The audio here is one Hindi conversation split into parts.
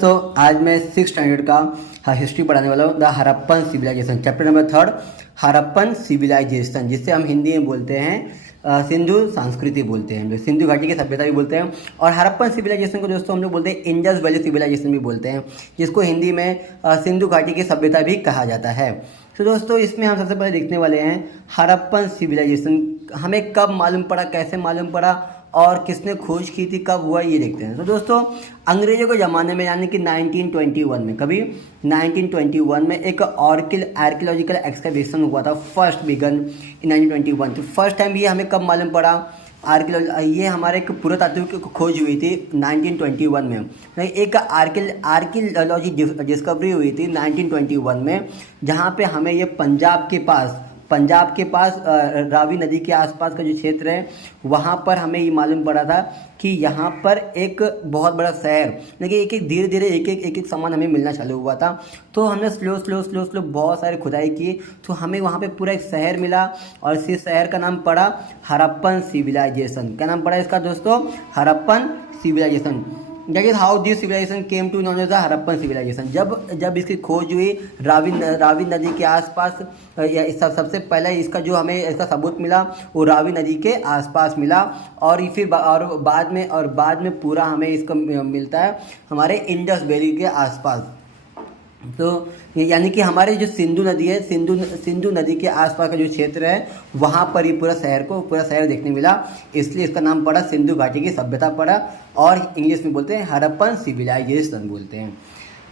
तो आज मैं 6th स्टैंडर्ड का हिस्ट्री पढ़ाने वाला हूँ, the Harappan civilization, chapter number 3 Harappan civilization, जिसे हम हिंदी में बोलते हैं सिंधु संस्कृति बोलते हैं, सिंधु घाटी की सभ्यता भी बोलते हैं। और हड़प्पन सिविलाइजेशन को दोस्तों हम लोग बोलते हैं इंडस वैली सिविलाइजेशन भी बोलते हैं, जिसको हिंदी में सिंधु घाटी की सभ्यता भी कहा जाता है। तो दोस्तों इसमें हम सबसे पहले देखने वाले हैं हड़प्पन सिविलाइजेशन हमें कब मालूम पड़ा, कैसे मालूम पड़ा और किसने खोज की थी, कब हुआ, ये देखते हैं। तो दोस्तों अंग्रेजों के ज़माने में यानी कि 1921 में, कभी 1921 में एक आर्कियोलॉजिकल एक्सकवेशन हुआ था, फर्स्ट बिगन इन 1921। तो फर्स्ट टाइम ये हमें कब मालूम पड़ा, ये हमारे एक पुरातात्विक खोज हुई थी 1921 में। एक आर्कियोलॉजी डिस्कवरी हुई थी 1921 में, जहाँ पे हमें ये पंजाब के पास रावी नदी के आसपास का जो क्षेत्र है वहाँ पर हमें ये मालूम पड़ा था कि यहाँ पर एक बहुत बड़ा शहर, लेकिन धीरे धीरे एक सामान हमें मिलना चालू हुआ था। तो हमने स्लो बहुत सारे खुदाई की, तो हमें वहाँ पे पूरा एक शहर मिला और इस शहर का नाम पड़ा हड़प्पन सिविलाइजेशन। क्या नाम पड़ा इसका दोस्तों? Harappan civilization. That is how this civilization came to known as the Harappan civilization. जब इसकी खोज हुई रावी नदी के आसपास, सबसे पहले इसका जो हमें इसका सबूत मिला वो रावी नदी के आसपास मिला, और फिर बाद में पूरा हमें इसका मिलता है हमारे इंडस वैली के आसपास। तो यानी कि हमारे जो सिंधु नदी है, सिंधु नदी के आसपास का जो क्षेत्र है वहाँ पर ही पूरा शहर देखने मिला, इसलिए इसका नाम पड़ा सिंधु घाटी की सभ्यता पड़ा, और इंग्लिश में बोलते हैं हड़प्पन सिविलाइजेशन बोलते हैं।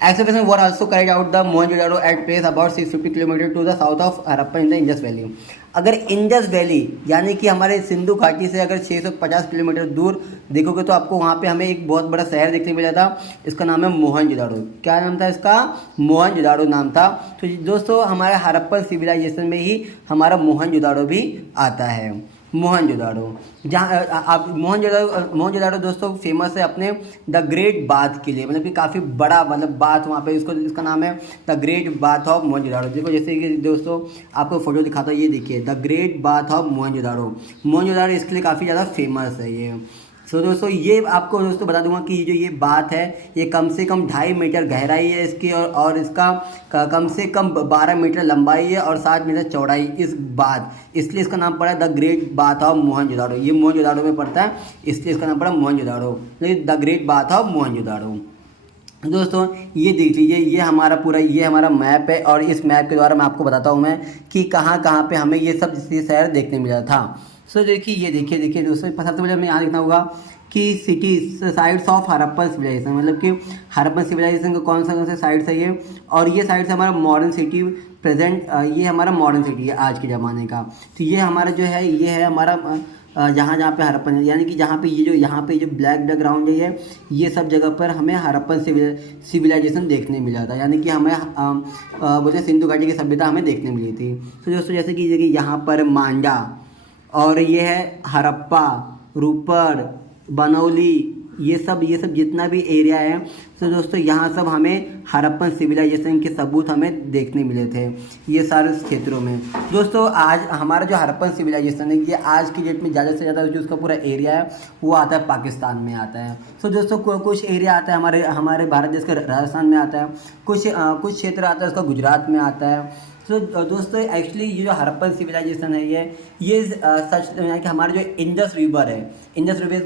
Excavation were also carried out the Mohenjo-daro at place about 650 km to the south of Harappa in the Indus Valley। अगर इंडस वैली यानी कि हमारे सिंधु घाटी से अगर 650 किलोमीटर दूर देखोगे तो आपको वहाँ पे हमें एक बहुत बड़ा शहर देखने मिला था, इसका नाम है मोहनजोदाड़ो। क्या नाम था इसका? मोहनजोदाड़ो नाम था। तो दोस्तों हमारे हड़प्पन सिविलाइजेशन में ही हमारा मोहनजोदाड़ो भी आता है। मोहनजोदाड़ो, जहाँ आप मोहनजोदाड़ो दोस्तों फेमस है अपने द ग्रेट बाथ के लिए, मतलब कि काफ़ी बड़ा बाथ वहाँ पे, इसका नाम है the great bath of Mohenjodaro. देखो जैसे कि दोस्तों आपको फोटो दिखाता हूँ, ये देखिए the great bath of Mohenjodaro इसके लिए काफ़ी ज़्यादा फेमस है ये। सो दोस्तों ये आपको दोस्तों बता दूंगा कि जो ये बात है ये कम से कम 2.5 मीटर गहराई है इसकी, और इसका कम से कम 12 मीटर लंबाई है और 7 मीटर चौड़ाई इस बात, इसलिए इसका नाम पड़ा the great bath of Mohenjodaro. ये मोहनजोदाड़ो में पड़ता है, इसलिए इसका नाम पड़ा Mohenjodaro, the great bath of Mohenjodaro. दोस्तों ये देख लीजिए, ये हमारा मैप है, और इस मैप के द्वारा मैं आपको बताता हूँ मैं कि कहाँ पे हमें ये सब शहर देखने मिला था। सो देखिए, ये देखिए दोस्तों, सबसे पहले हमें यहाँ लिखना होगा कि cities sites of Harappan civilization, मतलब कि हड़प्पन सिविलाइजेशन का कौन से साइट्स है ये, और ये साइट्स हमारा मॉडर्न सिटी प्रेजेंट, ये हमारा मॉडर्न सिटी है आज के ज़माने का। तो ये हमारा जो है ये है हमारा जहाँ पे हड़प्पन, यानी कि यहाँ पे जो ब्लैक बैकग्राउंड है ये सब जगह पर हमें हड़प्पन सिविलाइजेशन देखने मिला था, यानी कि हमें बोलते सिंधु घाटी की सभ्यता हमें देखने मिली थी। तो दोस्तों जैसे कि यहाँ पर मांडा, और ये है हड़प्पा, रूपर, बनौली, ये सब जितना भी एरिया है, तो दोस्तों यहाँ सब हमें हड़प्पन सिविलाइजेशन के सबूत हमें देखने मिले थे ये सारे क्षेत्रों में। दोस्तों आज हमारा जो हड़प्पन सिविलाइजेशन है ये आज की डेट में ज़्यादा से ज़्यादा जो उसका पूरा एरिया है वो आता है पाकिस्तान में आता है। तो दोस्तों कुछ एरिया आता है हमारे भारत देश के राजस्थान में आता है, कुछ क्षेत्र आता है उसका गुजरात में आता है। तो दोस्तों एक्चुअली ये जो हड़प्पन सिविलाइजेशन है ये सच कि हमारा जो इंडस रिवर है, इंडस रिवर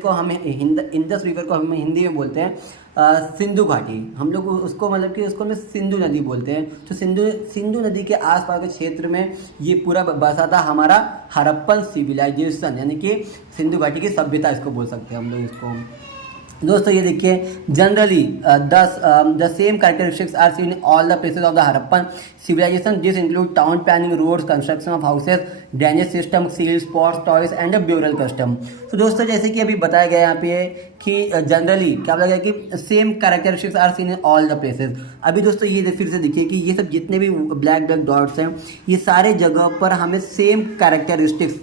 को हम हिंदी में बोलते हैं सिंधु घाटी, हम लोग उसको मतलब कि उसको सिंधु नदी बोलते हैं। तो सिंधु नदी के आसपास के क्षेत्र में ये पूरा बसा था हमारा हड़प्पन सिविलाइजेशन, यानी कि सिंधु घाटी की सभ्यता इसको बोल सकते हैं हम लोग इसको। दोस्तों ये देखिए, generally the same characteristics are seen in all the places of the Harappan civilization. This include town planning, roads, construction of houses, drainage system, seals, pots, toys and a burial custom. तो दोस्तों जैसे कि अभी बताया गया यहाँ पे कि जनरली क्या बोला गया कि same characteristics are seen in all the places. अभी दोस्तों ये फिर से देखिए कि ये सब जितने भी ब्लैक डॉट्स हैं ये सारे जगह पर हमें सेम कैरेक्टरिस्टिक्स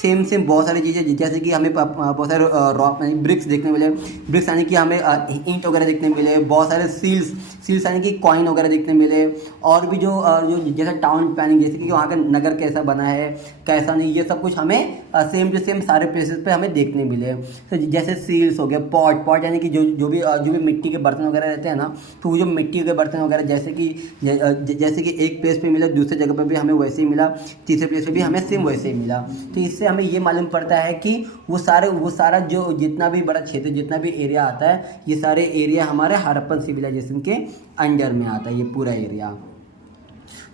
सेम बहुत सारी चीज़ें, जैसे कि हमें बहुत सारे रॉक ब्रिक्स देखने मिले, ब्रिक्स यानी कि हमें ईंट वगैरह देखने मिले, बहुत सारे सील्स यानी कि कॉइन वगैरह देखने मिले, और भी जो जैसे टाउन प्लानिंग, जैसे कि वहाँ का नगर कैसा बना है कैसा नहीं, ये सब कुछ हमें सेम टू सेम सारे प्लेसेस पे हमें देखने मिले। तो जैसे सील्स हो गए, पॉट यानी कि जो भी मिट्टी के बर्तन वगैरह रहते हैं ना, तो वो जो मिट्टी के बर्तन वगैरह जैसे कि एक प्लेस पे मिला, दूसरे जगह पे भी हमें वैसे ही मिला, तीसरे प्लेस पे भी हमें सेम वैसे ही मिला। तो इससे हमें ये मालूम पड़ता है कि वो सारा जो जितना भी बड़ा क्षेत्र, जितना भी एरिया आता है, ये सारे एरिया हमारे हड़प्पन सिविलाइजेशन के अंडर में आता है, ये पूरा एरिया।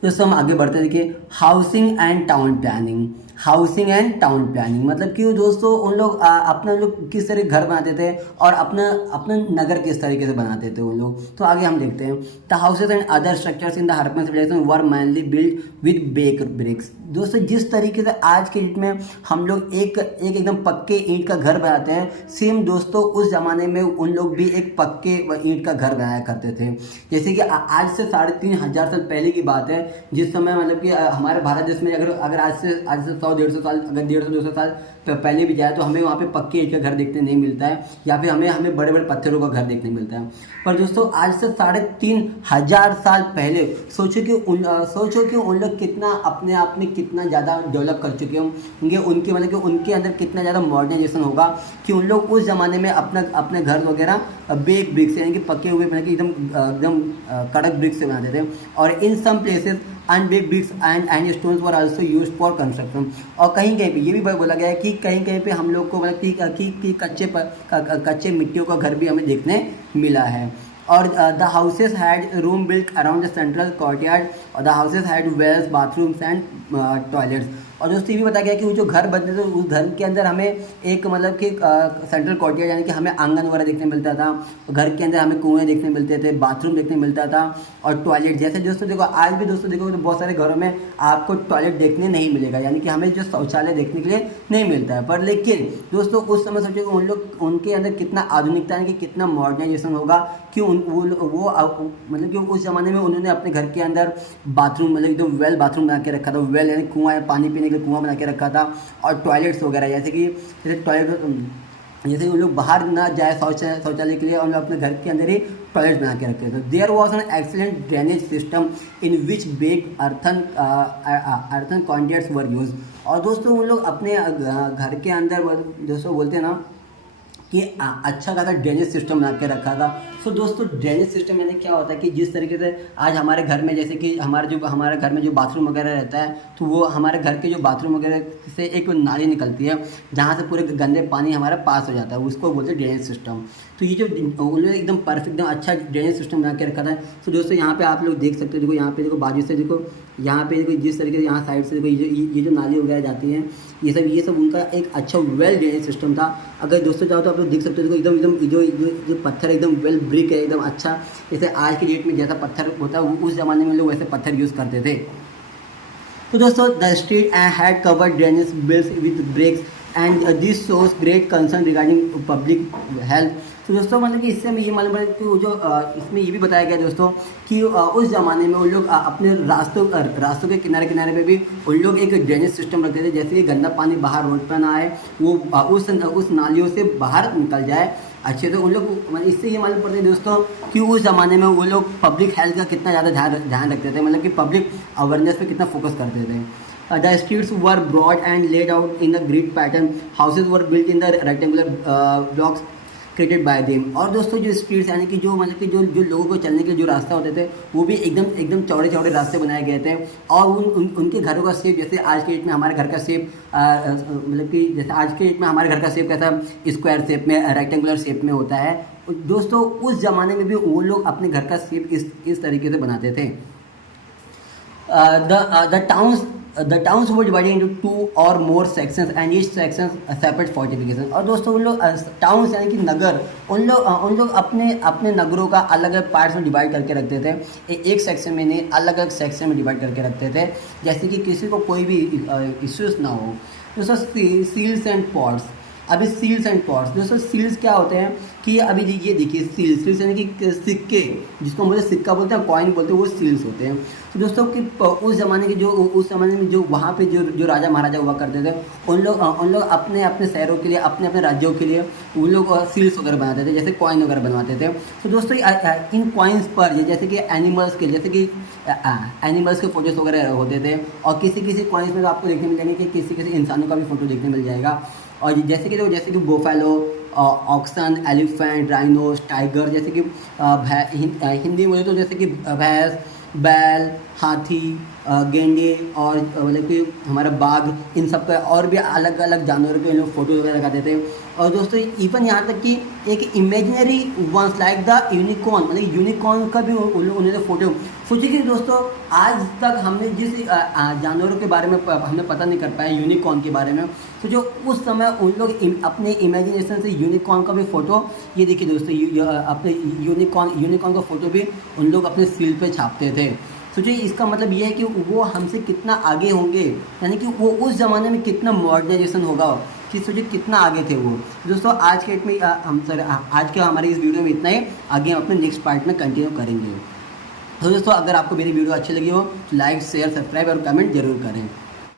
दोस्तों हम आगे बढ़ते हैं। देखिए housing and town planning. Housing and town planning मतलब कि दोस्तों उन लोग अपना लोग किस तरह घर बनाते थे और अपना नगर किस तरीके से बनाते थे उन लोग। तो आगे हम देखते हैं। The houses and other structures in the Harappan civilization were mainly build with bake bricks. दोस्तों जिस तरीके से आज के डेट में हम लोग एक एकदम पक्के ईंट का घर बनाते हैं, सेम दोस्तों उस ज़माने में उन लोग भी एक पक्के ईंट का घर बनाया करते थे। जैसे कि आज से 3500 साल पहले की बात है, जिस समय मतलब कि हमारे भारत देश में अगर आज से 100-150 साल, अगर 150-200 साल पहले भी जाए तो हमें वहाँ पे पक्के ईंट का घर देखने नहीं मिलता है, या फिर हमें बड़े बड़े पत्थरों का घर देखने मिलता है। पर दोस्तों आज से 3500 साल पहले सोचो कि उन लोग कितना अपने आप में कितना ज़्यादा डेवलप कर चुके होंगे, उनके मतलब कि उनके अंदर कितना ज़्यादा मॉडर्नाइजेशन होगा कि उन लोग उस ज़माने में अपने घर वगैरह बेक ब्रिक्स यानी कि पके हुए मतलब कि एकदम कड़क ब्रिक्स से बनाते थे। और in some places unbaked bricks and stones were also used for construction. और कहीं पे ये भी बोला गया है कि कहीं पे हम लोग को मतलब कि कच्चे मिट्टियों का घर भी हमें देखने मिला है। और the houses had room built around the central courtyard और the houses had wells, bathrooms and toilets. और दोस्तों ये भी बताया गया कि वो जो घर बनते थे उस घर के अंदर हमें एक मतलब कि सेंट्रल कोर्टयार्ड यानी कि हमें आंगन वगैरह देखने मिलता था, घर के अंदर हमें कुएं देखने मिलते थे, बाथरूम देखने मिलता था और टॉयलेट। जैसे दोस्तों देखो आज भी दोस्तों देखो तो बहुत सारे घरों में आपको टॉयलेट देखने नहीं मिलेगा, यानी कि हमें जो शौचालय देखने के लिए नहीं मिलता है। पर लेकिन दोस्तों उस समय सोचो उन लोग उनके अंदर कितना आधुनिकता यानी कि कितना मॉडर्नाइजेशन होगा कि वो मतलब कि उस ज़माने में उन्होंने अपने घर के अंदर बाथरूम मतलब एकदम वेल बाथरूम बना के रखा था, वेल यानी कुआं, पानी पीने के लिए कुआं बना के रखा था। और टॉयलेट्स वगैरह जैसे उन लोग बाहर ना जाए शौचालय के लिए, उन लोग अपने घर के अंदर ही टॉयलेट बना के रखते थे। There was an excellent drainage system in which bake earthen contents were use. और दोस्तों उन लोग अपने घर के अंदर दोस्तों बोलते हैं ना कि अच्छा खासा ड्रेनेज सिस्टम बना के रखा था। तो दोस्तों ड्रेनेज सिस्टम यानी क्या होता है कि जिस तरीके से आज हमारे घर में जैसे कि हमारे घर में जो बाथरूम वगैरह रहता है, तो वो हमारे घर के जो बाथरूम वगैरह से एक नाली निकलती है जहाँ से पूरे गंदे पानी हमारा पास हो जाता है, उसको बोलते हैं ड्रेनेज सिस्टम। तो ये जो उन्होंने एकदम परफेक्ट एकदम अच्छा ड्रेनेज सिस्टम बना के रखा था। तो दोस्तों यहाँ पे आप लोग देख सकते हो, देखो यहाँ पे देखो बाजू से देखो, यहाँ पे देखो जिस तरीके से यहाँ साइड से देखो ये जो नाली वगैरह जाती हैं, ये सब उनका एक अच्छा वेल ड्रेनेज सिस्टम था। अगर दोस्तों चाहो तो आप लोग देख सकते हो, देखो एकदम जो पत्थर एकदम वेल ब्रिक है, एकदम अच्छा, जैसे आज की डेट में जैसा पत्थर होता है उस ज़माने में लोग वैसे पत्थर यूज़ करते थे। तो दोस्तों the street had covered drainage bills with bricks and this shows great concern regarding public health. तो दोस्तों मतलब कि इससे हमें ये मालूम पड़ा कि वो जो इसमें ये भी बताया गया दोस्तों कि उस ज़माने में उन लोग अपने रास्तों के किनारे पे भी उन लोग एक ड्रेनेज सिस्टम रखते थे, जैसे कि गंदा पानी बाहर रोड पर ना आए, वो उस नालियों से बाहर निकल जाए अच्छे। तो उन लोग इससे ये मालूम पड़ता है दोस्तों कि उस ज़माने में वो लोग पब्लिक हेल्थ का कितना ज़्यादा ध्यान रखते थे, मतलब कि पब्लिक अवेयरनेस पे कितना फोकस करते थे। The streets were broad and laid out in a grid pattern. Houses were built in the rectangular blocks created by them. और दोस्तों जो स्ट्रीट्स यानी कि जो मतलब कि जो लोगों को चलने के जो रास्ता होते थे वो भी एकदम चौड़े रास्ते बनाए गए थे। और उनके घरों का शेप जैसे आज के डेट में हमारे घर का शेप मतलब कि जैसे आज के डेट में हमारे घर का शेप कैसा स्क्वायर शेप में, रेक्टेंगुलर शेप में होता है। दोस्तों उस ज़माने में भी वो लोग अपने घर का शेप इस तरीके से बनाते थे। The towns were divided into 2 or more sections and each section separate fortification। और दोस्तों उन लोग टाउन्स यानी कि नगर उन लोग अपने नगरों का अलग अलग पार्ट्स में डिवाइड करके रखते थे, एक सेक्शन में नहीं अलग अलग सेक्शन में डिवाइड करके रखते थे, जैसे कि किसी को कोई भी इश्यूज ना हो। दोस्तों सील्स एंड पॉट्स अभी सील्स एंड पॉट्स, दोस्तों सील्स क्या होते हैं कि अभी ये देखिए सील्स यानी कि सिक्के, जिसको हम बोलते हैं सिक्का बोलते हैं, कॉइन बोलते हैं, वो सील्स होते हैं। तो दोस्तों कि उस ज़माने के जो उस ज़माने में जो वहाँ पे जो राजा महाराजा हुआ करते थे, उन लोग अपने अपने शहरों के लिए, अपने अपने राज्यों के लिए वो लोग सील्स वगैरह बनाते थे, जैसे कॉइन वगैरह बनवाते थे। तो दोस्तों इन कॉइन्स पर जैसे कि एनिमल्स के, जैसे कि एनिमल्स के फोटोज़ वगैरह होते थे, और किसी किसी कॉइन्स में तो आपको देखने मिलेंगे कि किसी किसी इंसानों का भी फोटो देखने मिल जाएगा। और जैसे कि buffalo, oxen, elephant, rhinos, tiger, जैसे कि हिंदी में बोले तो जैसे कि भैंस, बैल, हाथी, गेंडे और मतलब कि हमारा बाघ, इन सब का और भी अलग अलग जानवरों के लोग फोटो वगैरह लगाते थे। और दोस्तों इवन यहाँ तक कि एक imaginary ones like the unicorn, मतलब यूनिकॉर्न का भी उन्होंने फोटो। सोचिए कि दोस्तों आज तक हमने जिस जानवरों के बारे में हमने पता नहीं कर पाया यूनिकॉर्न के बारे में, तो जो उस समय उन लोग अपने इमेजिनेशन से यूनिकॉर्न का भी फ़ोटो, ये देखिए दोस्तों अपने यूनिकॉर्न का फ़ोटो भी उन लोग अपने सील पे छापते थे। सोचिए इसका मतलब ये है कि वो हमसे कितना आगे होंगे, यानी कि वो उस ज़माने में कितना मॉडर्नाइजेशन होगा, कि सोचिए कितना आगे थे वो। दोस्तों आज के डेट में आज के हमारे इस वीडियो में इतना ही, आगे हम अपने नेक्स्ट पार्ट में कंटिन्यू करेंगे। तो दोस्तों अगर आपको मेरी वीडियो अच्छी लगी हो तो लाइक, शेयर, सब्सक्राइब और कमेंट जरूर करें।